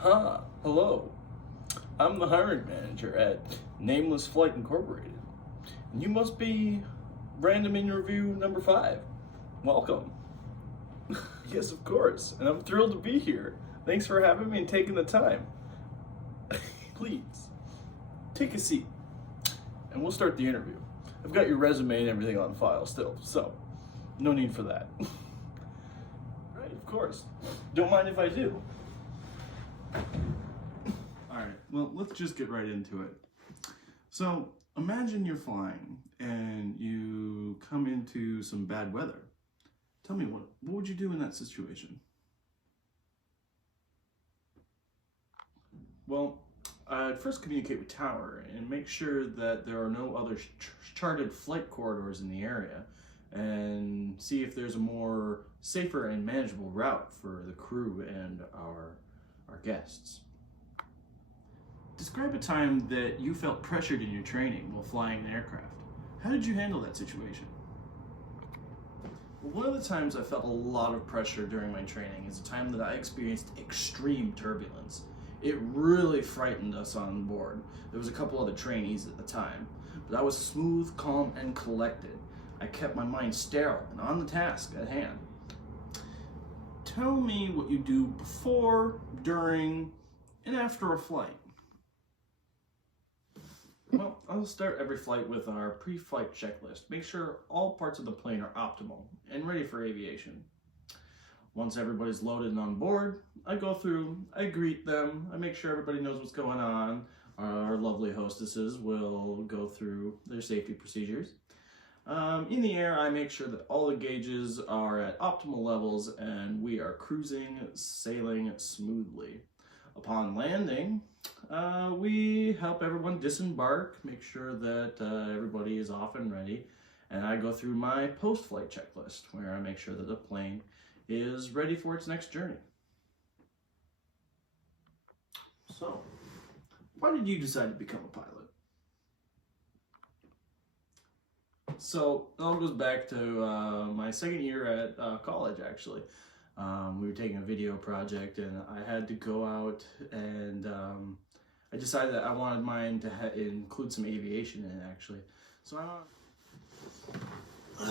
Hello. I'm the hiring manager at Nameless Flight Incorporated. And you must be random interview number 5. Welcome. Yes, of course. And I'm thrilled to be here. Thanks for having me and taking the time. Please, take a seat and we'll start the interview. I've got your resume and everything on file still, so no need for that. Right, of course. Don't mind if I do. Alright, well, let's just get right into it. So, imagine you're flying and you come into some bad weather. Tell me, what would you do in that situation? Well, I'd first communicate with Tower and make sure that there are no other charted flight corridors in the area and see if there's a more safer and manageable route for the crew and our guests. Describe a time that you felt pressured in your training while flying an aircraft. How did you handle that situation? Well, one of the times I felt a lot of pressure during my training is a time that I experienced extreme turbulence. It really frightened us on board. There was a couple other trainees at the time, but I was smooth, calm, and collected. I kept my mind sterile and on the task at hand. Tell me what you do before, during, and after a flight. Well, I'll start every flight with our pre-flight checklist. Make sure all parts of the plane are optimal and ready for aviation. Once everybody's loaded and on board, I go through, I greet them, I make sure everybody knows what's going on. Our lovely hostesses will go through their safety procedures. In the air, I make sure that all the gauges are at optimal levels and we are cruising, sailing smoothly. Upon landing, we help everyone disembark, make sure that everybody is off and ready, and I go through my post-flight checklist where I make sure that the plane is ready for its next journey. So, why did you decide to become a pilot? So, it all goes back to my second year at college, actually. We were taking a video project and I had to go out and I decided that I wanted mine to include some aviation in it, actually. So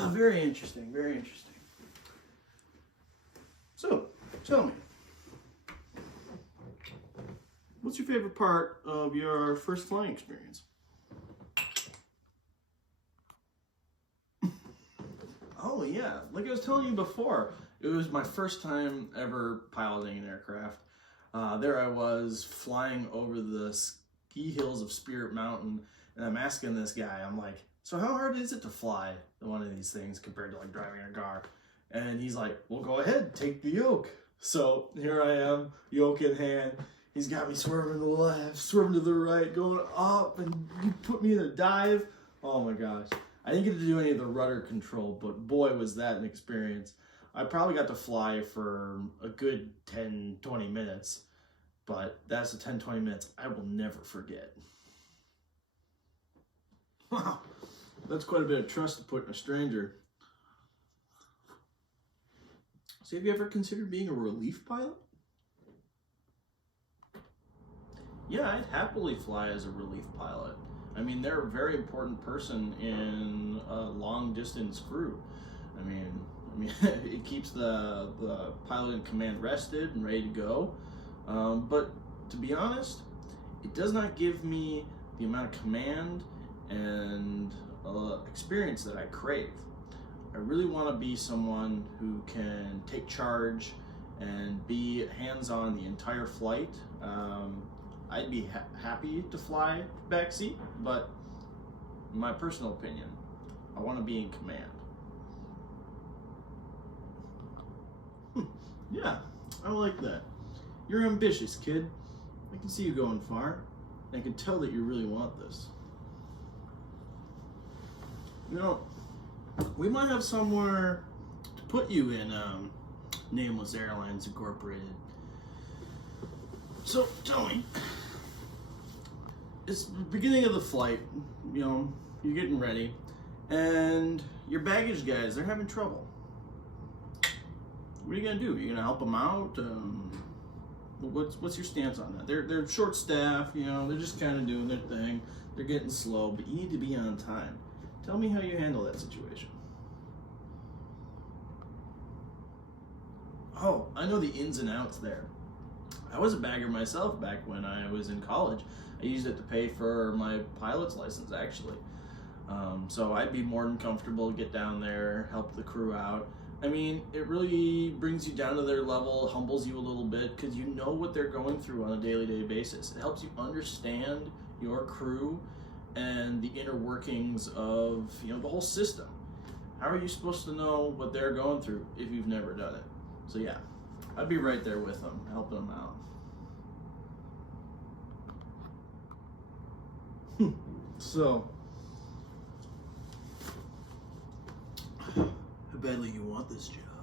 very interesting, very interesting. So, tell me, what's your favorite part of your first flying experience? Oh yeah, like I was telling you before, it was my first time ever piloting an aircraft. There I was flying over the ski hills of Spirit Mountain, and I'm asking this guy, I'm like, so how hard is it to fly one of these things compared to like driving a car? And he's like, well, go ahead, take the yoke. So here I am, yoke in hand. He's got me swerving to the left, swerving to the right, going up, and he put me in a dive. Oh my gosh. I didn't get to do any of the rudder control, but boy, was that an experience. I probably got to fly for a good 10-20 minutes, but that's the 10-20 minutes I will never forget. Wow, that's quite a bit of trust to put in a stranger. So have you ever considered being a relief pilot? Yeah, I'd happily fly as a relief pilot. I mean, they're a very important person in a long distance crew. I mean, it keeps the pilot in command rested and ready to go. But to be honest, it does not give me the amount of command and experience that I crave. I really want to be someone who can take charge and be hands-on the entire flight. I'd be happy to fly backseat, but in my personal opinion, I want to be in command. Yeah, I like that. You're ambitious, kid. I can see you going far. And I can tell that you really want this. You know, we might have somewhere to put you in Nameless Airlines Incorporated. So, tell me, it's the beginning of the flight, you know, you're getting ready, and your baggage guys, they're having trouble. What are you gonna do? Are you gonna help them out? What's your stance on that? They're short staffed, you know, they're just kind of doing their thing. They're getting slow, but you need to be on time. Tell me how you handle that situation. Oh, I know the ins and outs there. I was a bagger myself back when I was in college. I used it to pay for my pilot's license, actually. So I'd be more than comfortable to get down there, help the crew out. I mean, it really brings you down to their level, humbles you a little bit, because you know what they're going through on a day-to-day basis. It helps you understand your crew and the inner workings of, you know, the whole system. How are you supposed to know what they're going through if you've never done it? So yeah, I'd be right there with them, helping them out. So, how badly you want this job?